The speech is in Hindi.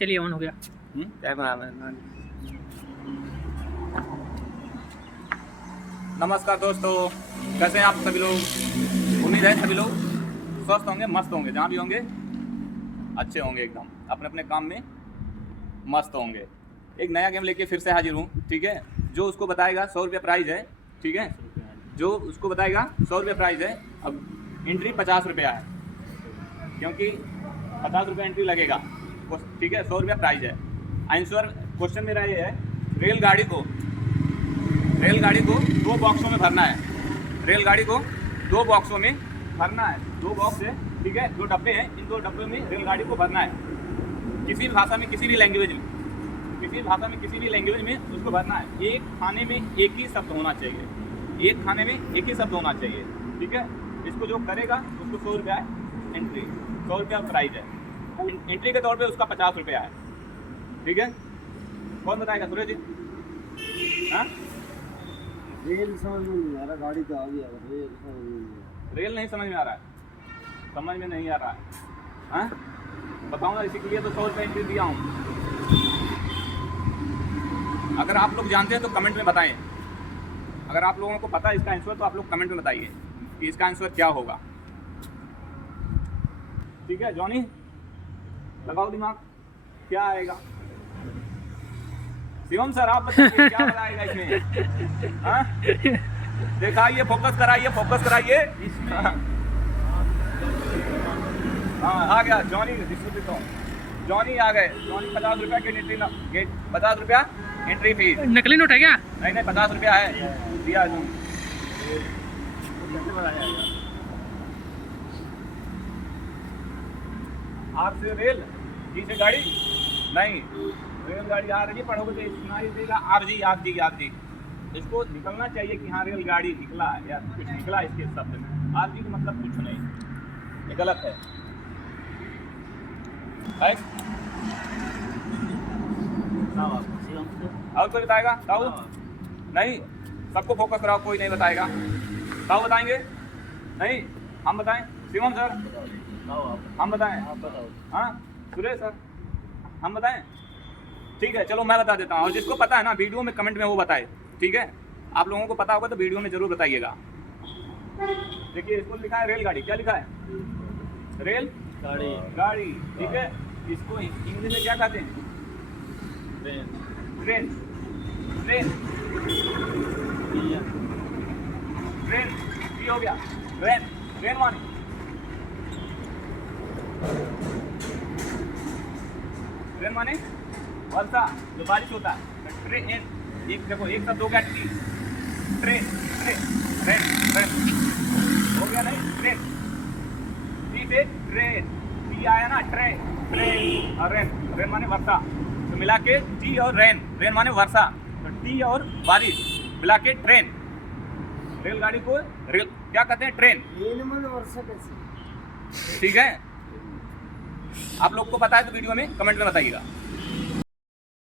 चलिए ऑन हो गया। नमस्कार दोस्तों, कैसे हैं आप सभी लोग। उम्मीद है सभी लोग स्वस्थ होंगे, मस्त होंगे, जहाँ भी होंगे अच्छे होंगे, एकदम अपने अपने काम में मस्त होंगे। एक नया गेम लेके फिर से हाजिर हूँ, ठीक है। जो उसको बताएगा 100 रुपये प्राइज़ है, ठीक है। जो उसको बताएगा 100 रुपये प्राइज़ है। अब एंट्री 50 रुपया है, क्योंकि 50 रुपये एंट्री लगेगा, ठीक है। 100 रुपया प्राइज़ है। आंसर क्वेश्चन मेरा ये है, रेलगाड़ी को 2 बॉक्सों में भरना है। रेलगाड़ी को 2 बॉक्सों में भरना है। 2 बॉक्स है, ठीक है। 2 डब्बे हैं, इन 2 डब्बे में रेलगाड़ी को भरना है। किसी भी भाषा में, किसी भी लैंग्वेज में उसको भरना है। एक खाने में एक ही शब्द होना चाहिए, ठीक है। इसको जो करेगा उसको 100 रुपया एंट्री, 100 रुपया प्राइज है। एंट्री के तौर पे उसका 50 रुपया है, ठीक है। कौन बताएगा? सूरज जी। हाँ, रेल समझ में नहीं आ रहा, गाड़ी तो आ गया। रेल नहीं समझ में आ रहा है, हाँ बताऊँ ना, इसी के लिए तो 100 रुपये एंट्री दिया हूँ। अगर आप लोग जानते हैं तो कमेंट में बताएं। अगर आप लोगों को पता है इसका आंसर तो आप लोग कमेंट में बताइए कि इसका आंसर क्या होगा, ठीक है। जॉनी लगाओ दिमाग, क्या आएगा? शिवम सर आप बताइए क्या बताएगा इसमें? हाँ? दिखाइए, फोकस कराइए। हाँ आ गया जॉनी, जॉनी आ गए। जॉनी 50 रुपया की एंट्री, 50 रुपया एंट्री फीस। नकली नोट है क्या? नहीं 50 रुपया है, दिया तुम। आर से रेल, जी से गाड़ी, नहीं रेलगाड़ी आ रही, पढ़ोगे तो सुनाई देगा आर जी। इसको निकलना चाहिए कि हाँ रेलगाड़ी निकला या कुछ निकला इसके शब्द में। आर जी का मतलब कुछ नहीं, ये गलत है। और कोई बताएगा? ताऊ नहीं, सबको फोकस कराओ, कोई नहीं बताएगा। ताऊ बताएंगे? नहीं, हम बताएं? शिवम सर हम बताएं? हाँ सुरेश सर हम बताएं? ठीक है, चलो मैं बता देता हूँ। और जिसको पता है ना वीडियो में कमेंट में वो बताए, ठीक है। आप लोगों को पता होगा तो वीडियो में जरूर बताइएगा। देखिए इसको लिखा है रेलगाड़ी, क्या लिखा है? रेल गाड़ी, ठीक है। इसको इंग्लिश में क्या कहते हैं? ट्रेन। ये हो गया ट्रेन माने वर्षा, जो बारिश होता है। ट्रेन, एक देखो, एक साथ 2 क्या? ट्रेन हो गया नहीं? ट्रेन, टी से ट्रेन, टी आया ना, ट्रेन और रेन माने वर्षा। तो मिला के टी और रेन माने वर्षा, तो टी और बारिश मिला के ट्रेन। रेलगाड़ी को रेल क्या कहते हैं? ट्रेन, ठीक है। आप लोग को पता है तो वीडियो में कमेंट में बताइएगा।